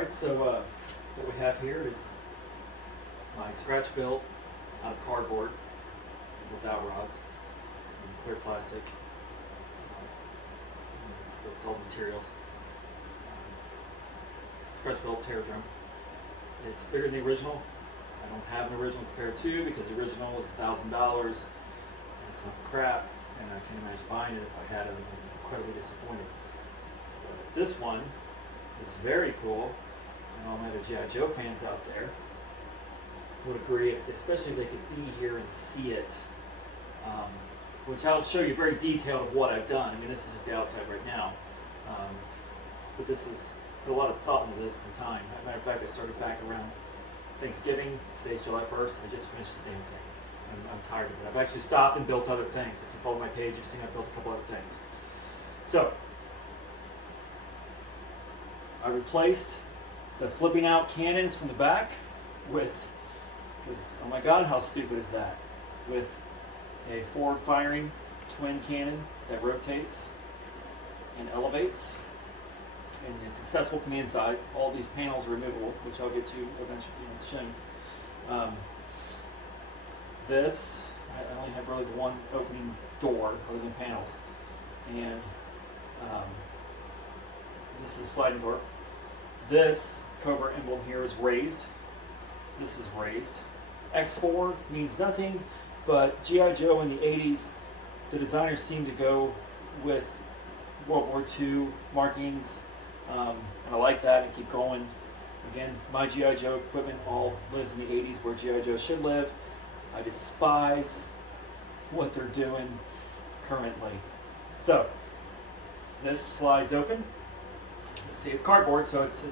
Alright, so what we have here is my scratch built out of cardboard with dowel rods, some clear plastic. That's all the materials. Scratch built Drome. It's bigger than the original. I don't have an original compared to because the original was $1,000. It's not crap, and I can't imagine buying it if I had it. I'm incredibly disappointed. But this one is very cool, and all my other G.I. Joe fans out there would agree, especially if they could be here and see it, which I'll show you very detailed of what I've done. I mean, this is just the outside right now, but this is put a lot of thought into this and time. As a matter of fact, I started back around Thanksgiving. Today's July 1st. I just finished this damn thing. I'm tired of it. I've actually stopped and built other things. If you follow my page, you've seen I've built a couple other things. So, I replaced the flipping out cannons from the back with, because oh my god, how stupid is that? With a forward firing twin cannon that rotates and elevates, and it's accessible from the inside. All these panels are removable, which I'll get to eventually soon. This, I only have really the one opening door other than panels, and this is a sliding door. This Cobra emblem here is raised. This is raised. X4 means nothing, but G.I. Joe in the 80s, the designers seemed to go with World War II markings, and I like that and keep going. Again, my G.I. Joe equipment all lives in the 80s where G.I. Joe should live. I despise what they're doing currently. So, this slides open. See, it's cardboard, so it's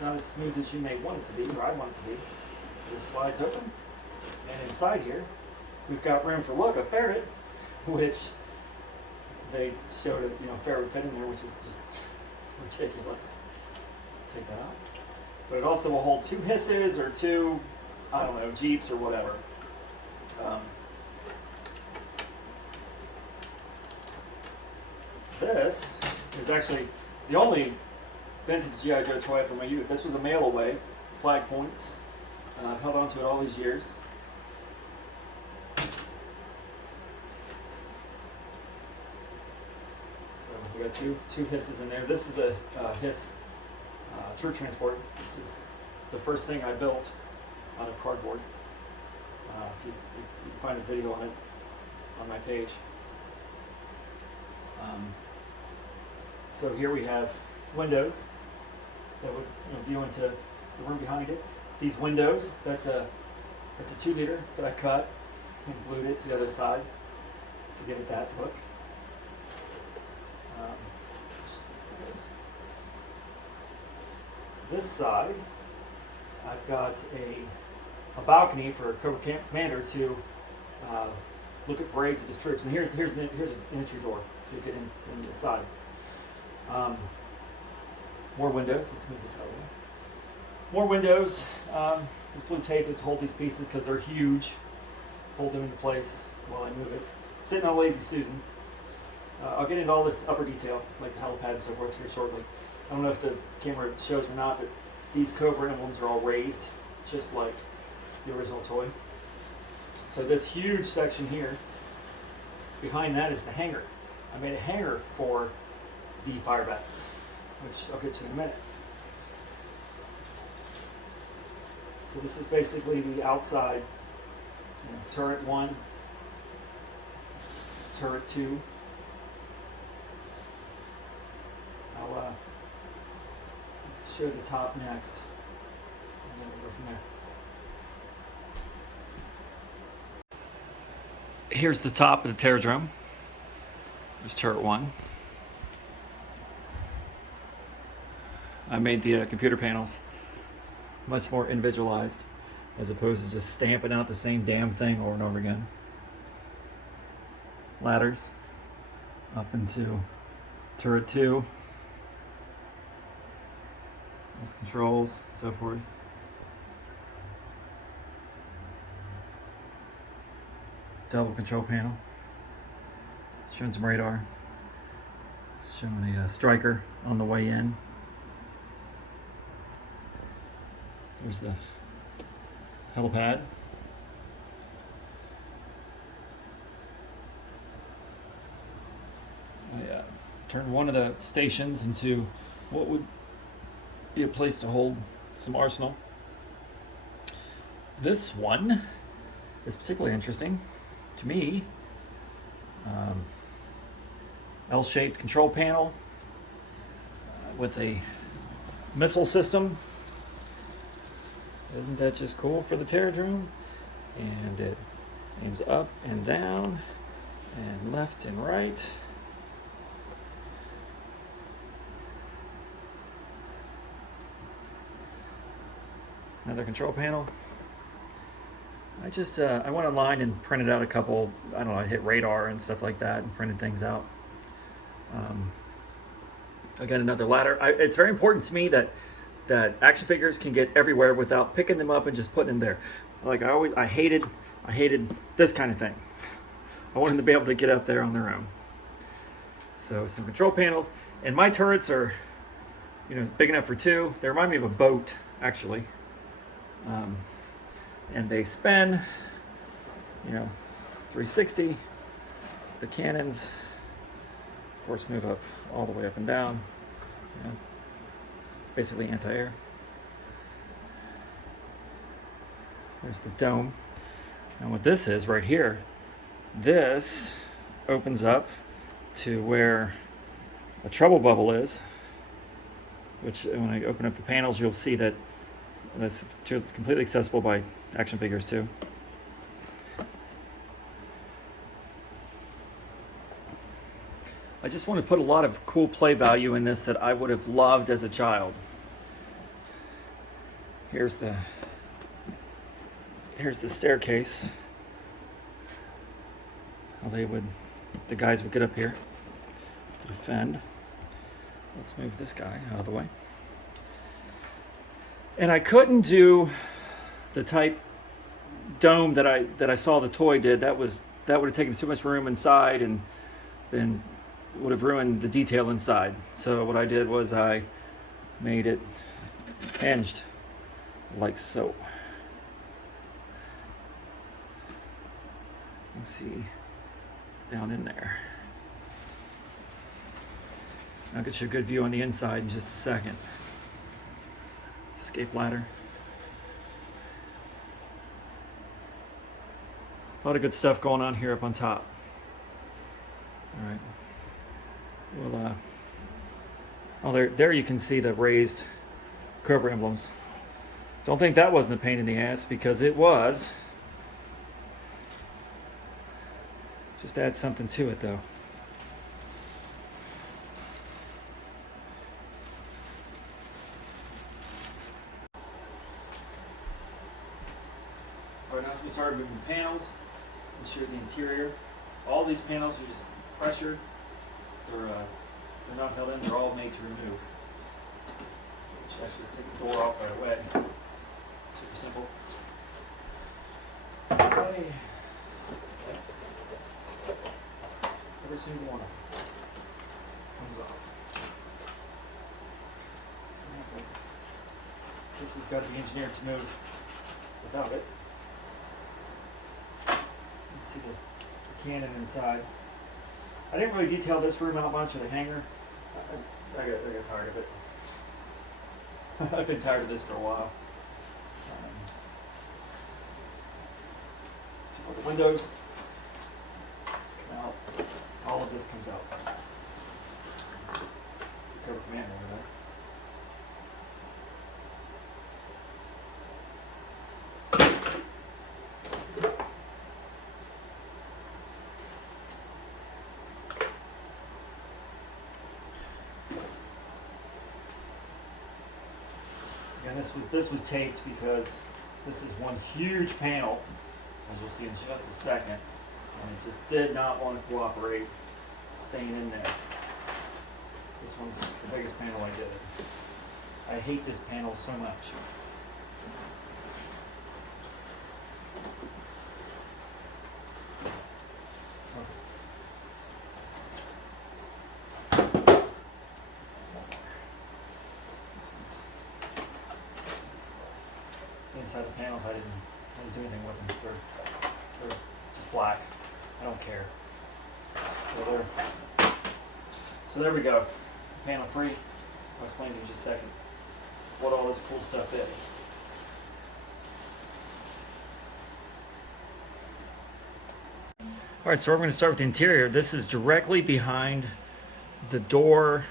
not as smooth as you may want it to be, or I want it to be. This slides open, and inside here, we've got room for, look, a ferret, which they showed a ferret would fit in there, which is just ridiculous. Take that out. But it also will hold 2 hisses or 2, I don't know, Jeeps or whatever. This is actually the only vintage G.I. Joe toy from my youth. This was a mail away, flag points. I've held on to it all these years. So we got two hisses in there. This is a hiss troop transport. This is the first thing I built out of cardboard. If you find a video on it on my page. So here we have windows that would view into the room behind it. These windows, that's a 2-liter that I cut and glued it to the other side to give it that look. This side, I've got a balcony for Cobra Commander to look at parades of his troops. And here's an entry door to get in inside. More windows. Let's move this out of the way. More windows. This blue tape is to hold these pieces because they're huge. Hold them into place while I move it. Sitting on Lazy Susan. I'll get into all this upper detail, like the helipad and so forth, here shortly. I don't know if the camera shows or not, but these Cobra emblems are all raised, just like the original toy. So this huge section here, behind that is the hangar. I made a hangar for the firebats, which I'll get to in a minute. So this is basically the outside, turret 1, turret 2. I'll show the top next, and then we'll go from there. Here's the top of the Drome. There's turret 1. I made the computer panels much more individualized as opposed to just stamping out the same damn thing over and over again. Ladders up into turret 2. These controls, so forth. Double control panel. Showing some radar. Showing a striker on the way in. There's the helipad. I turned one of the stations into what would be a place to hold some arsenal. This one is particularly interesting to me. L-shaped control panel with a missile system. Isn't that just cool for the Drome? And it aims up and down and left and right. Another control panel. I just I went online and printed out a couple. I don't know. I hit radar and stuff like that and printed things out. I got another ladder. It's very important to me that action figures can get everywhere without picking them up and just putting them there. Like I hated this kind of thing. I wanted them to be able to get up there on their own. So some control panels, and my turrets are, big enough for two. They remind me of a boat, actually. And they spin, 360. The cannons, of course, move up all the way up and down. Basically anti-air. There's the dome. And what this is right here, this opens up to where a trouble bubble is, which when I open up the panels, you'll see that that's completely accessible by action figures too. I just want to put a lot of cool play value in this that I would have loved as a child. Here's the staircase. How the guys would get up here to defend. Let's move this guy out of the way. And I couldn't do the type dome that I saw the toy did. That would have taken too much room inside and then would have ruined the detail inside. So what I did was I made it hinged like so. You can see down in there. I'll get you a good view on the inside in just a second. Escape ladder. A lot of good stuff going on here up on top. All right. Well, there you can see the raised Cobra emblems. Don't think that wasn't a pain in the ass, because it was. Just add something to it, though. All right, now we started moving the panels. Ensure the interior. All these panels are just pressured. They're not held in. They're all made to remove. Which actually just take the door off right away. Super simple. Okay. Every single one comes off. This has got to be engineered to move without it. You can see the cannon inside. I didn't really detail this room out much, or the hangar. I got tired of it. I've been tired of this for a while. See all the windows come out. All of this comes out. Cover command over there. And this was taped because this is one huge panel, as you'll see in just a second, and it just did not want to cooperate staying in there. This one's the biggest panel I did. I hate this panel so much. inside the panels. I didn't do anything with them. They're just black. I don't care. So there we go. Panel free. I'll explain to you in just a second what all this cool stuff is. All right, so we're going to start with the interior. This is directly behind the door,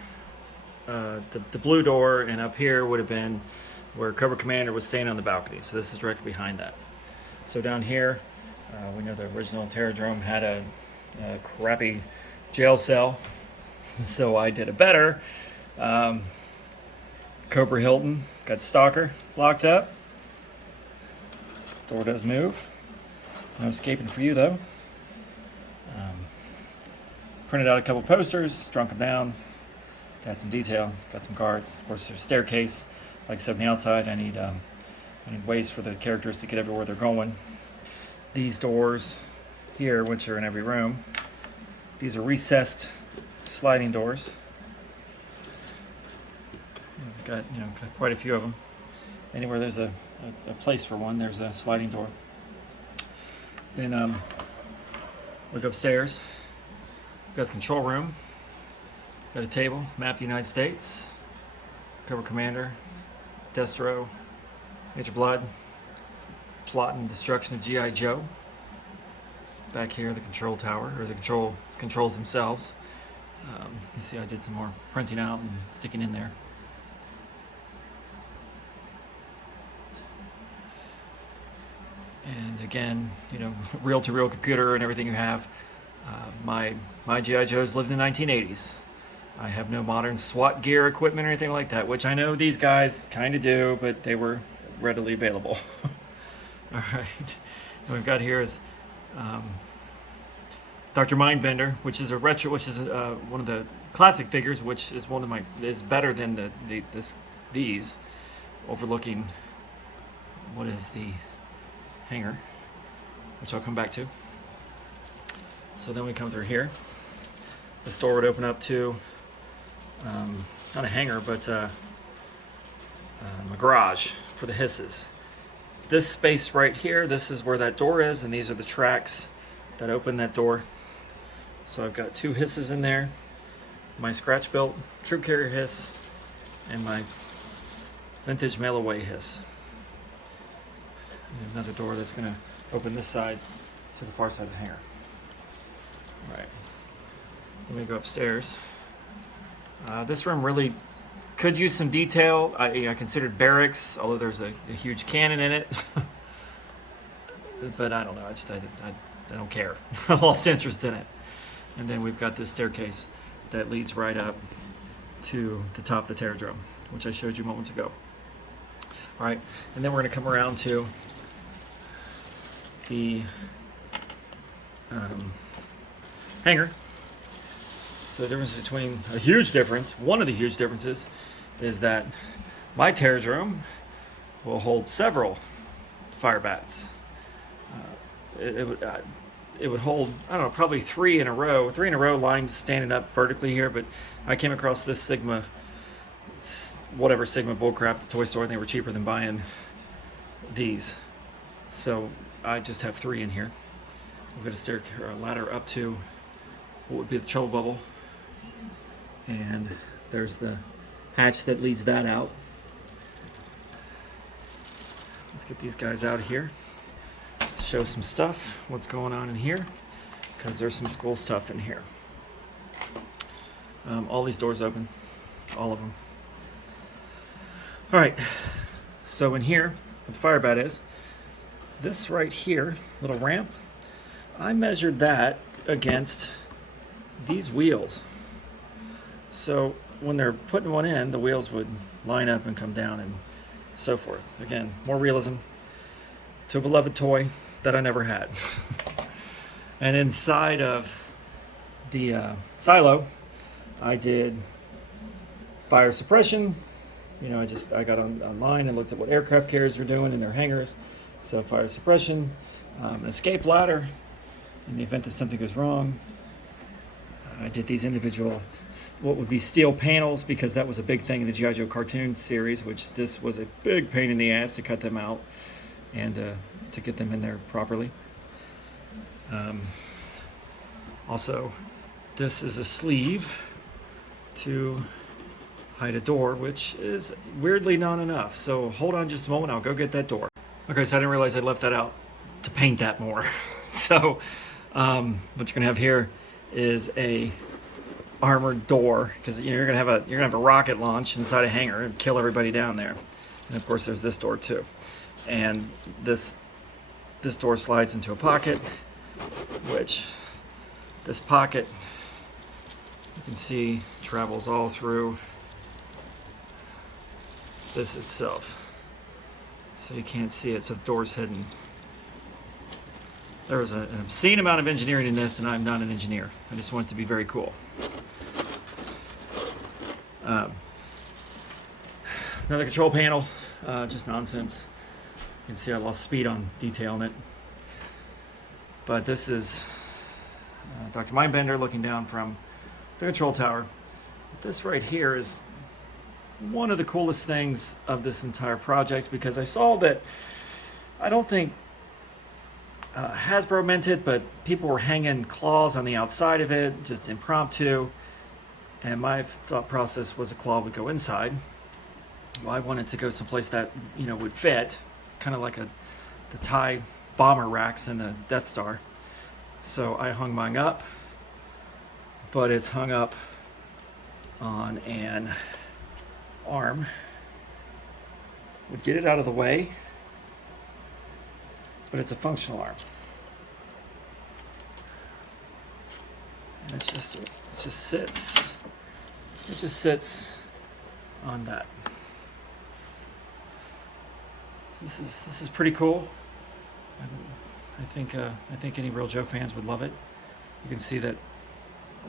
the blue door, and up here would have been where Cobra Commander was staying on the balcony. So this is directly behind that. So down here, we know the original Drome had a crappy jail cell, so I did it better. Cobra Hilton got Stalker locked up. Door does move. No escaping for you though. Printed out a couple posters, shrunk them down, got some detail, got some cards. Of course, there's a staircase. Like I said, on the outside, I need ways for the characters to get everywhere they're going. These doors here, which are in every room, these are recessed sliding doors. Got quite a few of them. Anywhere there's a place for one, there's a sliding door. Then we go upstairs. Got the control room. Got a table, map of the United States, Cobra Commander, Destro, Major Blood, plot and destruction of G.I. Joe. Back here, the control tower, or the controls themselves. You see I did some more printing out and sticking in there. And again, reel-to-reel computer and everything you have. My G.I. Joes lived in the 1980s. I have no modern SWAT gear equipment or anything like that, which I know these guys kind of do, but they were readily available. All right. What we've got here is Dr. Mindbender, which is a retro, which is one of the classic figures, which is is better than these, overlooking what is the Hangar, which I'll come back to. So then we come through here. This door would open up to not a hangar, but a garage for the hisses. This space right here, this is where that door is, and these are the tracks that open that door. So I've got two hisses in there, my scratch-built troop carrier hiss, and my vintage mail-away hiss. And another door that's going to open this side to the far side of the hangar. All right, let me go upstairs. This room really could use some detail. I considered barracks, although there's a huge cannon in it. But I don't know, I don't care. I lost interest in it. And then we've got this staircase that leads right up to the top of the Drome, which I showed you moments ago. All right, and then we're going to come around to the hangar. So the difference between a huge difference, one of the huge differences, is that my Drome will hold several firebats. It would hold, I don't know, probably three in a row lines standing up vertically here, but I came across this Sigma bullcrap at the toy store, and they were cheaper than buying these. So I just have three in here. We've got a ladder up to what would be the trouble bubble, and there's the hatch that leads that out. Let's get these guys out of here, show some stuff, what's going on in here, because there's some cool stuff in here. All these doors open, all of them. All right, so in here, what the firebat is, this right here, little ramp, I measured that against these wheels. So when they're putting one in, the wheels would line up and come down and so forth. Again, more realism to a beloved toy that I never had. And inside of the silo, I did fire suppression. I got online and looked at what aircraft carriers were doing in their hangars. So fire suppression, an escape ladder in the event that something goes wrong. I did these individual, what would be steel panels, because that was a big thing in the G.I. Joe cartoon series, which this was a big pain in the ass to cut them out. and to get them in there properly. Also, this is a sleeve to hide a door, which is weirdly not enough. So hold on just a moment, I'll go get that door. Okay, so I didn't realize I left that out to paint that more. So what you're gonna have here is a armored door, because you're gonna have a rocket launch inside a hangar and kill everybody down there. And of course there's this door too. And this door slides into a pocket, which this pocket you can see travels all through this itself. So you can't see it, so the door's hidden. There was an obscene amount of engineering in this, and I'm not an engineer. I just want it to be very cool. Another control panel, just nonsense. You can see I lost speed on detailing it. But this is Dr. Mindbender looking down from the control tower. This right here is one of the coolest things of this entire project, because I saw that, I don't think Hasbro meant it, but people were hanging claws on the outside of it, just impromptu. And my thought process was a claw would go inside. Well, I wanted to go someplace that, you know, would fit, kind of like the TIE bomber racks in the Death Star. So I hung mine up, but it's hung up on an arm. Would get it out of the way, but it's a functional arm. And it just sits on that. This is pretty cool. I think any Real Joe fans would love it. You can see that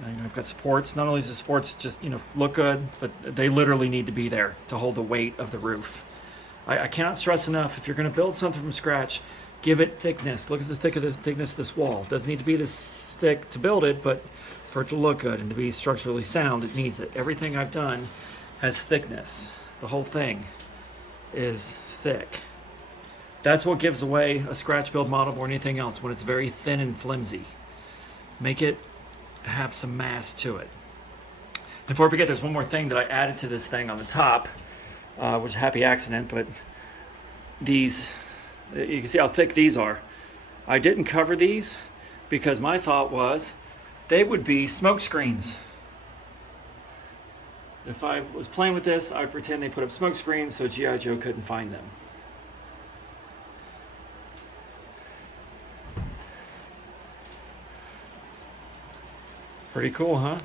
I've got supports. Not only does the supports just look good, but they literally need to be there to hold the weight of the roof. I cannot stress enough, if you're going to build something from scratch, give it thickness. Look at the thickness of this wall. It doesn't need to be this thick to build it, but for it to look good and to be structurally sound, it needs it. Everything I've done has thickness. The whole thing is thick. That's what gives away a scratch build model or anything else, when it's very thin and flimsy. Make it have some mass to it. Before I forget, there's one more thing that I added to this thing on the top, which is a happy accident, but these, you can see how thick these are. I didn't cover these because my thought was they would be smoke screens. If I was playing with this, I would pretend they put up smoke screens so G.I. Joe couldn't find them. Pretty cool, huh?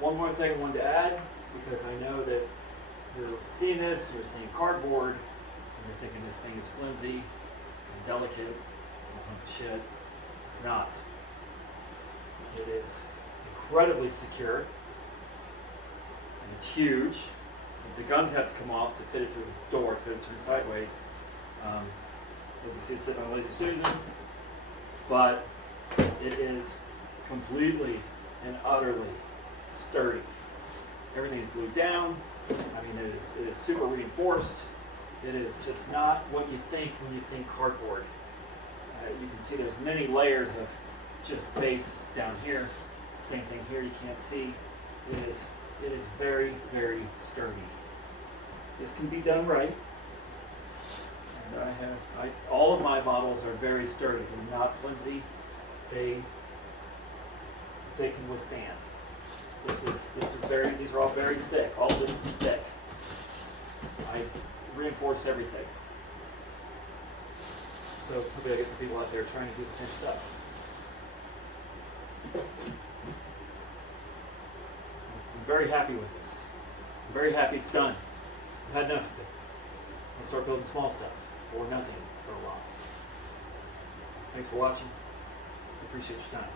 One more thing I wanted to add, because I know that you're seeing this, you're seeing cardboard, and you're thinking this thing is flimsy and delicate and a hunk of shit. It's not. It is incredibly secure, and it's huge. The guns have to come off to fit it through the door, to turn sideways. You can see it sitting on Lazy Susan. But it is completely and utterly sturdy. Everything's glued down. I mean, it is super reinforced. It is just not what you think when you think cardboard. You can see there's many layers of just base down here. Same thing here, you can't see. It is very, very sturdy. This can be done right. All of my models are very sturdy. They're not flimsy. They can withstand. These are all very thick. All of this is thick. I reinforce everything. So hopefully I get some people out there trying to do the same stuff. I'm very happy with this. I'm very happy it's done. I've had enough of it. I'll start building small stuff. Or nothing for a while. Thanks for watching. I appreciate your time.